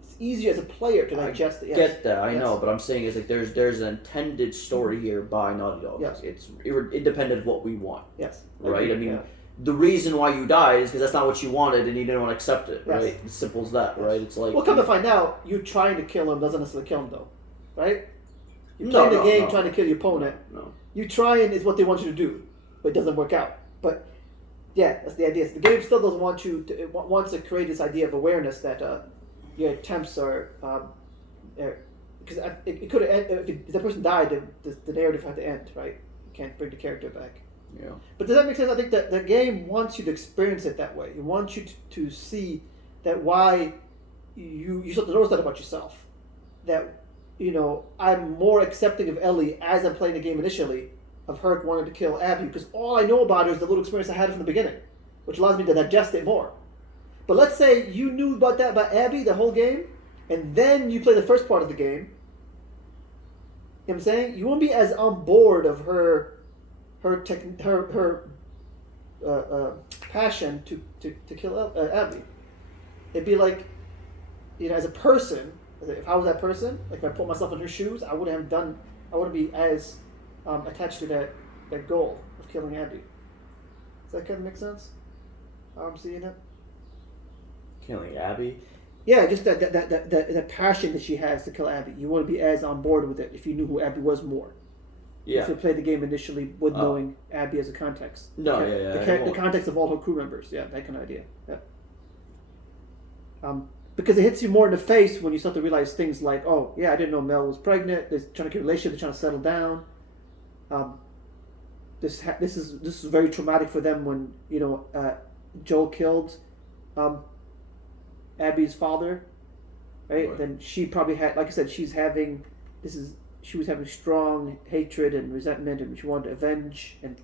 It's easier as a player to digest it. Yes. Get that, I know, but I'm saying is like there's an intended story here by Naughty Dog. Yes. It's independent of what we want. Yes. Right? I mean, the reason why you died is because that's not what you wanted and you didn't want to accept it, right? Yes. As simple as that, right? It's like... Well, come to find out, you trying to kill him doesn't necessarily kill him, though. Right? You're playing the game trying to kill your opponent. No. You trying is what they want you to do, but it doesn't work out. But, yeah, that's the idea. So the game still doesn't want you to... It wants to create this idea of awareness that... your attempts are, because it could have. If the person died, the narrative had to end, right? You can't bring the character back. Yeah. But does that make sense? I think that the game wants you to experience it that way. It wants you to see that why you start to notice that about yourself. That I'm more accepting of Ellie as I'm playing the game initially, of her wanting to kill Abby, because all I know about her is the little experience I had from the beginning, which allows me to digest it more. But let's say you knew about Abby the whole game, and then you play the first part of the game. You know what I'm saying? You won't be as on board of her passion to kill Abby. It'd be like, as a person, if I was that person, like if I put myself in her shoes, I wouldn't be as attached to that goal of killing Abby. Does that kind of make sense? How I'm seeing it? Killing Abby? Yeah, just that passion that she has to kill Abby. You want to be as on board with it if you knew who Abby was more. Yeah. If you played the game initially with knowing Abby as a context. No, The context of all her crew members. Yeah, that kind of idea. Yeah. Because it hits you more in the face when you start to realize things like, oh, yeah, I didn't know Mel was pregnant. They're trying to get a relationship. They're trying to settle down. This is very traumatic for them when Joel killed Abby's father, right? Right. Then she probably had, like I said, she was having strong hatred and resentment, and she wanted to avenge and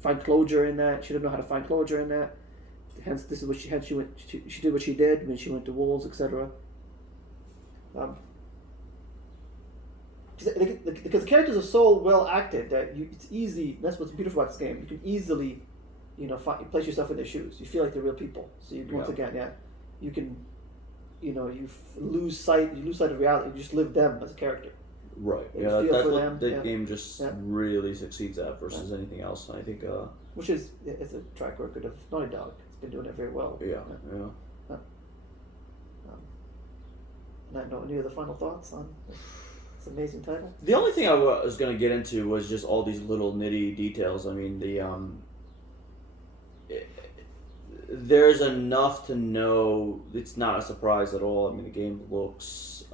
find closure in that. She didn't know how to find closure in that. Hence, this is what she went. She did what she did when she went to Wolves, etc. Because the characters are so well acted that it's easy. That's what's beautiful about this game. You can easily, place yourself in their shoes. You feel like they're real people. So once again, you can, you lose sight of reality. You just live them as a character. Right. You Yeah. feel That's for what them. the game just really succeeds at versus anything else. And I think. Which is it's a track record of Naughty Dog. It's been doing it very well. Yeah. Not know any other final thoughts on this amazing title. The only thing I was going to get into was just all these little nitty details. I mean, there's enough to know it's not a surprise at all. I mean, the game looks